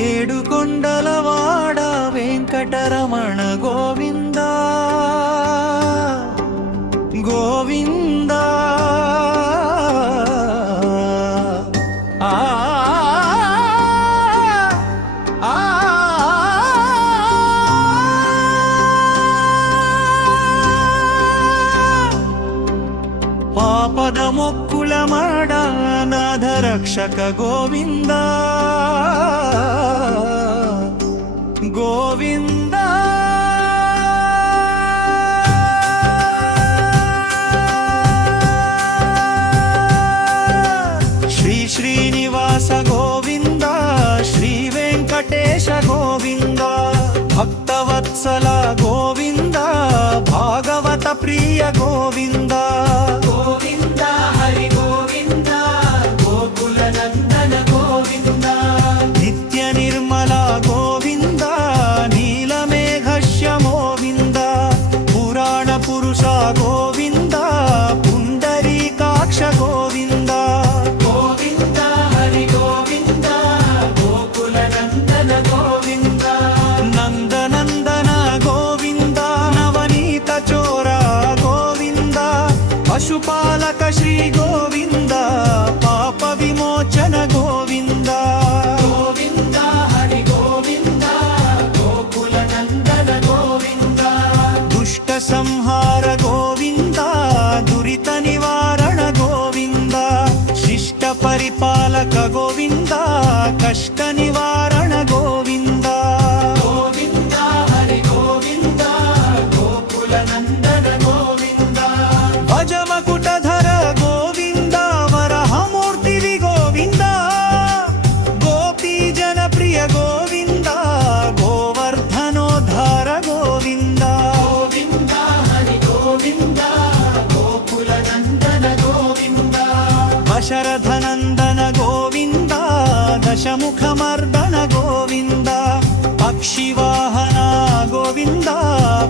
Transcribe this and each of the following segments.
ఏడుకొండలవాడ వెంకటరమణ గోవింద గోవింద పాపద మొక్కుల మాడ నాథ రక్షక గోవింద గోవింద శ్రీ శ్రీనివాస గోవింద శ్రీ వెంకటేశ గోవింద భక్తవత్సల గోవింద భాగవత ప్రియ గోవింద గోవింద హరి గోవింద గోకుల నందన గోవింద నిత్య నిర్మల గోవింద నీలమేఘశ్య గోవింద పురాణ పురుష గోవింద పుండరీకాక్ష గోవింద గోవింద హరి గోవింద గోకుల నందన గోవింద నందనందన గోవింద నవనీత చోర గోవింద పశుపాలక శ్రీ గోవింద పాప విమోచన గోవింద గోవింద హరి గోవింద గోకుల నందన గోవింద దుష్ట సంహార గోవింద దురిత నివారణ గోవింద శిష్ట పరిపాలక గోవింద కష్ట నివారణ గోవింద గోవింద హరి గోవింద గోకుల నందన గోవింద భజమకుటధర గోవింద వరహమూర్తివి గోవింద గోపీ జనప్రియ గోవింద గోవర్ధనోద్ధార గోవింద గోవింద హరి గోవింద గోకుల నందన గోవింద దశరథనందన గోవింద దశముఖమర్దన గోవింద పక్షివాహన గోవింద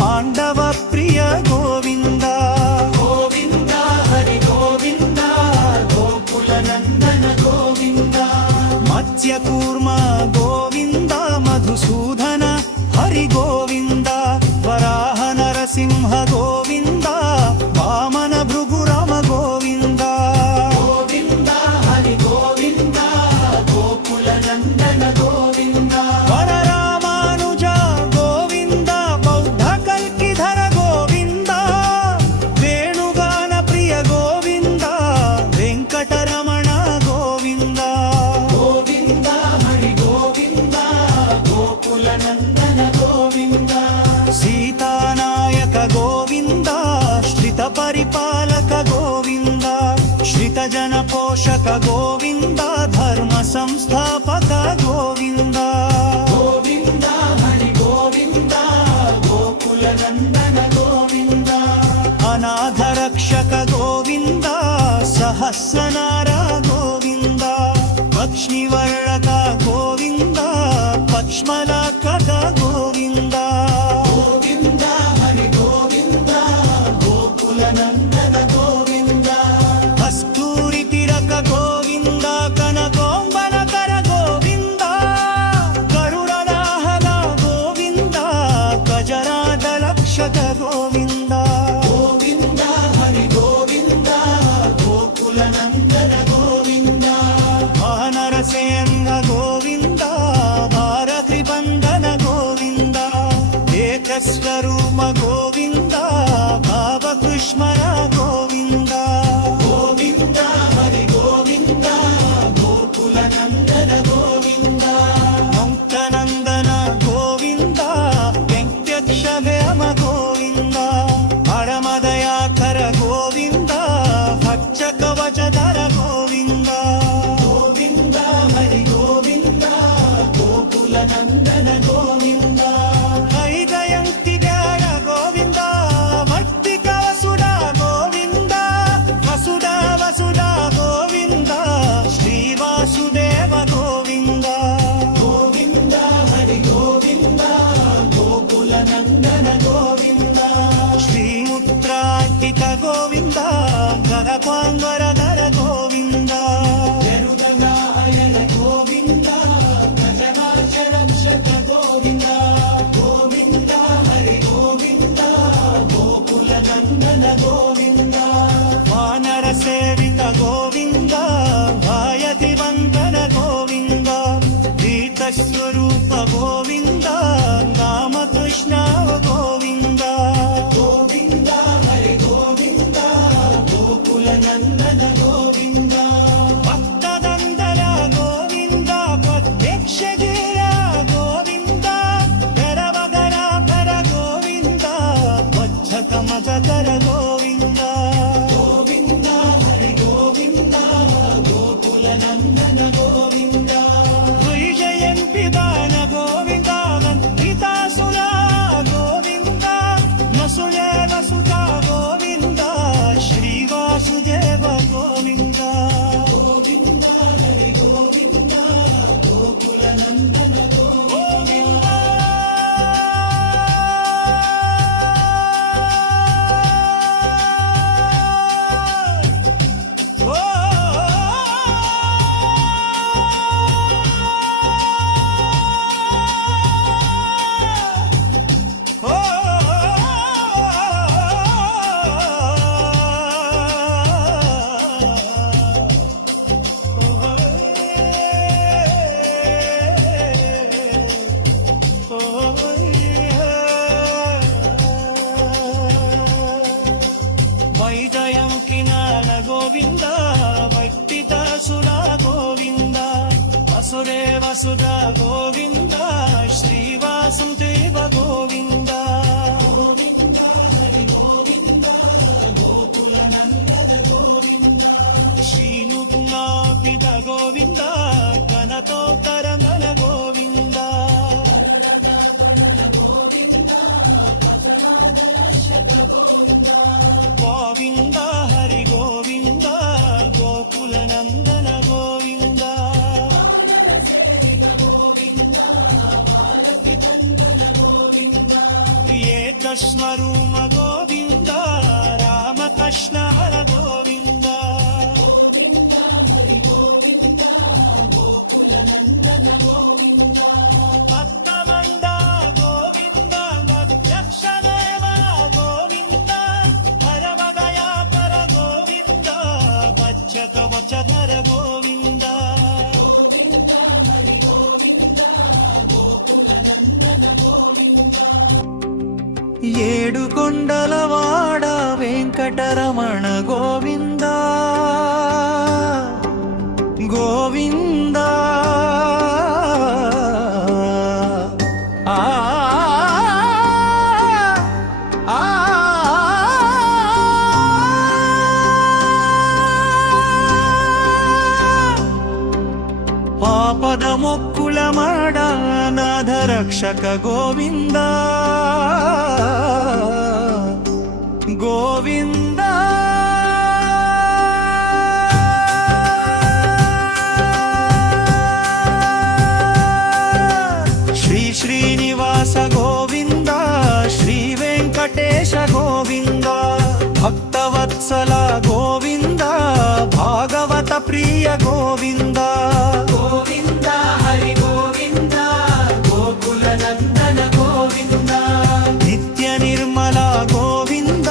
పాండవ ప్రియ గోవింద గోవింద హరి గోవింద గోకుల నందన గోవింద మత్స్యకూర్మ గోవింద మధుసూదన హరి గోవింద వరాహ నరసింహ గోవింద వామన భృగురామ గోవింద గోవింద హరి గోవింద గోకుల నందన గోవింద వరరామానుజ గోవింద బౌద్ధ కల్కిధర గోవింద వేణుగాన ప్రియ గోవింద వెంకటరమణ గోవింద గోవింద హరి గోవింద గోకుల నందన గోవింద సీతానాయక గోవింద శ్రిత పరిపాలక గోవింద శ్రిత జన పోషక గోవింద ధర్మ సంస్థాపక గోవింద గోవింద హరి గోవింద గోకుల నందన గోవింద అనాథ రక్షక గోవింద సహస్రనార గోవింద లక్ష్మీవర్ణక గోవింద పక్ష్మలాకక గోవింద గోవింద హరి గోవింద గోకుల నందన గోవింద కస్తూరి తిరక గోవింద కనకోంబనకర గోవింద కరుణదాహక గోవింద గజరాజ లక్షక గోవింద గోవింద హరి గోవింద గోకుల నందన గోవింద మహానరసేన గోవింద భారతి బంధన గోవింద ఏకస్వరూప గోవింద భావకృష్మర గోవింద గోవింద హరి గోవింద గోకుల నందన గోవింద ముక్తనందన గోవింద వెంకటేశ వేమ గోవింద పరమదయాకర గోవింద భక్త కవచధర గోవింద గోవింద హరి గోవింద గోకుల నందన గోవింద హైదయంతి గార గోవింద భక్తి కవసుడ గోవింద వసుడ వసుడ గోవింద శ్రీ వాసుదేవ గోవింద గోవింద హరి గోవింద గోకుల నందన గోవింద శ్రీముద్రాంకిత గోవింద గరపాంగరధర గోవింద గరుడగాయన గోవింద గజనాచ ಸಮಾಜಕರ ಗೋವಿಂದ ಗೋವಿಂದ ಹರಿ ಗೋವಿಂದ ಗೋಕುಲ ನಂದನ ಗೋವಿಂದ ಜಯಂತಿ ದಾನ ಗೋವಿಂದ ವಂದಿತಾಸುರ ಗೋವಿಂದ ವಸುದೇವ ಸುತ ಗೋವಿಂದ ಶ್ರೀ ವಾಸುದೇವ ಗೋವಿಂದ ಗೋವಿಂದ ಹರಿ ಗೋವಿಂದ ಗೋಕುಲ ನಂದನ ಗೋವಿಂದ వైజయంకినాల గోవింద భక్తిదాసుడ గోవింద వసురే వసుడ గోవింద శ్రీవాసుదేవ గోవింద గోవింద హరి గోవింద గోకుల నందన గోవింద శ్రీనుపునాపిత గోవింద కనతోత్తరమల గోవింద గోవింద హరి గోవింద గోకుల నందన గోవింద ఏకస్వరూమ గోవింద రామకృష్ణ హర గోవింద భక్తమంద గోవింద దక్షదేవ గోవింద హరమగయా పర గోవింద భజ్యత వచధర గోవింద ఏడు కొండలవాడ వెంకటరమణ గోవింద గోవింద ఆ ఆ పాపద మొక్కుల మాడ నాథ రక్షక గోవింద గోవింద శ్రీ శ్రీనివాస గోవింద శ్రీ వెంకటేశ గోవింద భక్తవత్సల గోవింద భాగవత ప్రియ గోవింద గోవింద హరి గోవింద గోకుల నందన గోవింద నిత్య నిర్మల గోవింద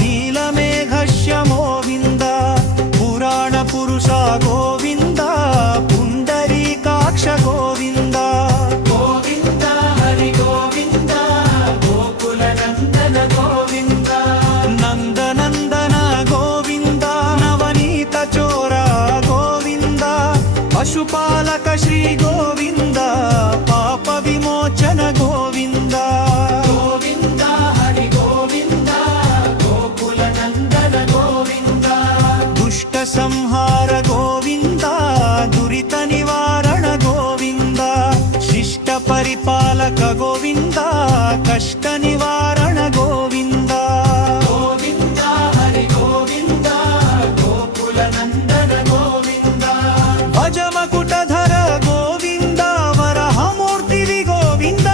నీలమేఘశ్య గోవింద పురాణ పురుష గోవింద పుండరీకాక్ష గోవింద గోవింద హరి గోవింద గోకుల నందన గోవింద నందనందన గోవింద నవనీత చోర గోవింద పశుపాలక శ్రీ గోవింద పాప విమోచన గోవింద గోవింద హరి గోవింద గోకుల నందన గోవింద దుష్ట సంహార గోవింద దురిత నివారణ గోవింద శిష్ట పరిపాలక గోవింద కష్ట నివారణ గోవింద గోవింద హరి గోవింద గోకుల నందన గోవింద భజమకుటధర గోవింద వరహమూర్తివి గోవింద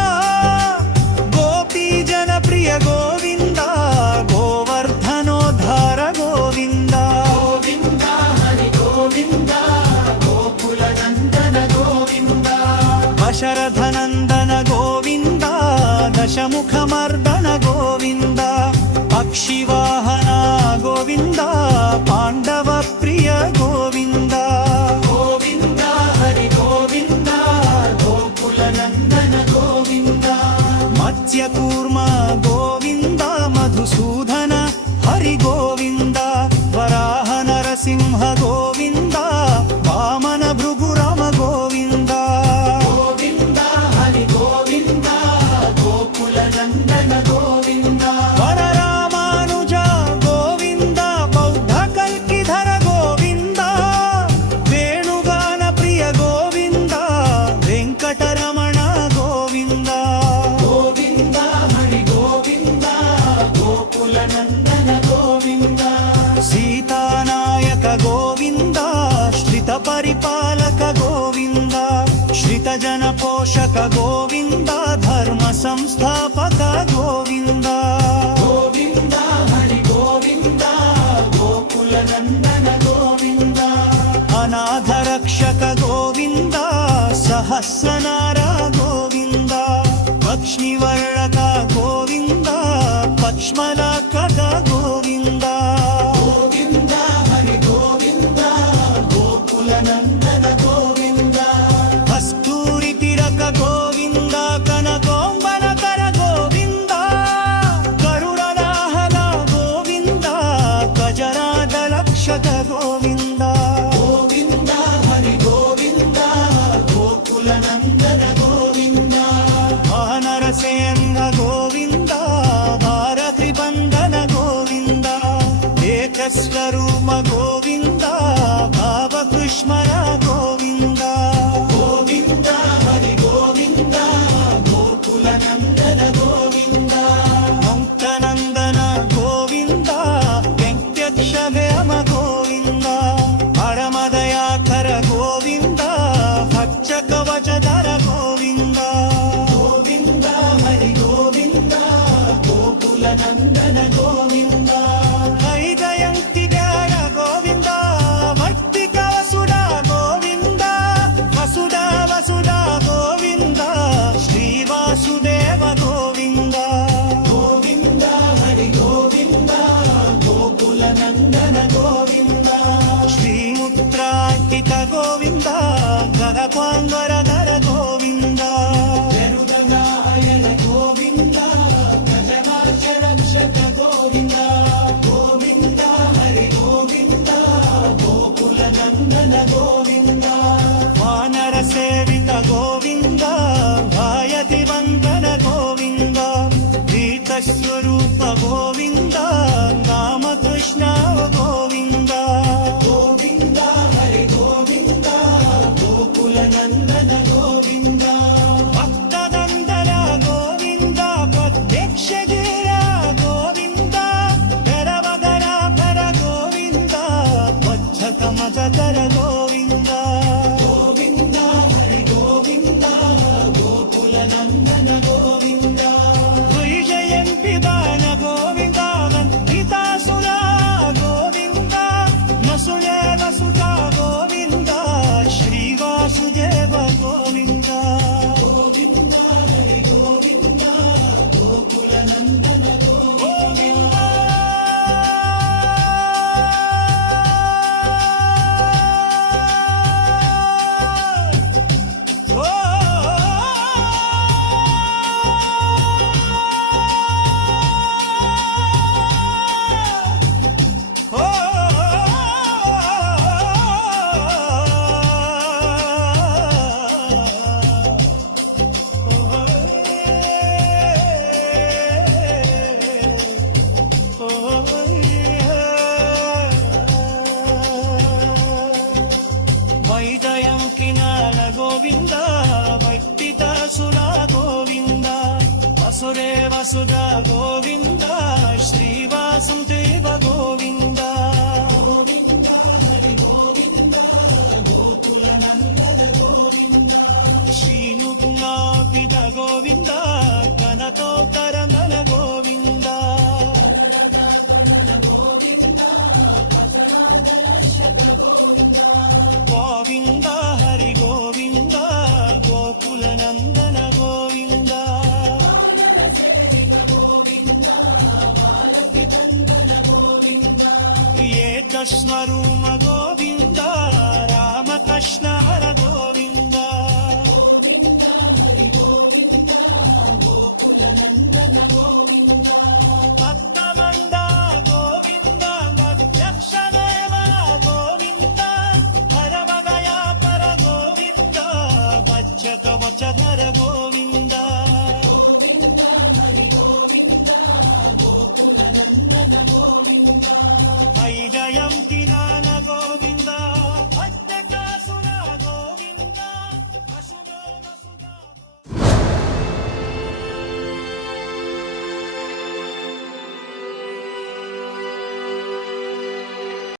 గోపీ జనప్రియ గోవింద గోవర్ధనోద్ధార గోవింద గోవింద హరి గోవింద గోకుల నందన గోవింద దశరథనందన గోవింద దశముఖమర్దన గోవింద పక్షివాహన గోవింద పాండవ ప్రియ గోవింద గోవింద హరి గోవింద గోకుల నందన గోవింద మత్స్యకూర్మ గోవింద మధుసూదన హరి గోవింద వరాహ నరసింహ గోవింద వామన భృగురామ గోవింద గోవింద హరి గోవింద గోకుల నందన గోవింద వరరామ జన పోషక గోవింద ధర్మ సంస్థాపక గోవింద గోవింద హరి గోవింద గోకుల నందన గోవింద అనాథ రక్షక గోవింద సహస్రనార గోవింద లక్ష్మీవర్ణక గోవింద పక్ష్మలకట గోవింద గోవింద హరి గోవింద గోకుల నందన గోవింద కస్తూరి తిరక గోవింద కనకోంబనకర గోవింద కరుణదాహన గోవింద గజరాజ లక్షక గోవింద గోవింద హరి గోవింద గోకుల నందన గోవింద వానరసేన గోవింద భారతి బంధన గోవింద ఏకస్వరూప గోవింద భావకృష్మర గోవింద గోవింద హరి గోవింద గోకుల నందన గోవింద ముక్తనందన గోవింద వెంకటేశవేమ గోవింద పరమదయాకర గోవింద భక్త కవచధర గోవింద గోవింద హరి గోవింద గోకుల నందన గోవింద హైదయంతి ధ్యాన గోవింద భక్తి కవసుడ గోవింద వసుడ వసుడ గోవింద శ్రీవాసుదేవ గోవింద గోవింద హరి గోవింద గోకుల నందన గోవింద శ్రీముద్రాంకిత గోవింద గగపాంగరధర గోవింద గరుడగాయన గోవింద గజమార్చ రక్షక గోవింద గోవింద హరి గోవింద గోకుల నందన గోవింద వానర సేవిత గోవింద భాయతి వందన గోవింద గీత స్వరూప గోవింద రామకృష్ణ గోవింద గోవింద హరి గోవింద గోకుల నందన గోవింద భక్తదందర గోవింద ప్రత్యక్ష గిర గోవింద ధరవధర భర గోవింద వచ్చక మజకర గోవింద గోవింద హరి గోవింద గోకుల నందన గోవింద విజయంతి దాన గోవింద వందితాసుర గోవింద నసుడే వసుత గోవింద శ్రీవాసుదేవ గోవింద గోవింద హరి గోవింద గోకుల నందన గోవింద వైజయంకినాల గోవింద భక్తితాసుర గోవింద వసురే వసుద గోవింద శ్రీవాసుదేవ గోవింద గోవింద హరి గోవింద గోకుల నందన గోవింద శ్రీనుకుమాపిత గోవింద కనతోత్తరమన గోవింద గోవింద హరి గోవింద గోకుల నందన గోవింద ఏకస్వరూమ గోవింద రామకృష్ణ హర గోవింద గోవింద హరి గోవింద గోకుల నందన గోవింద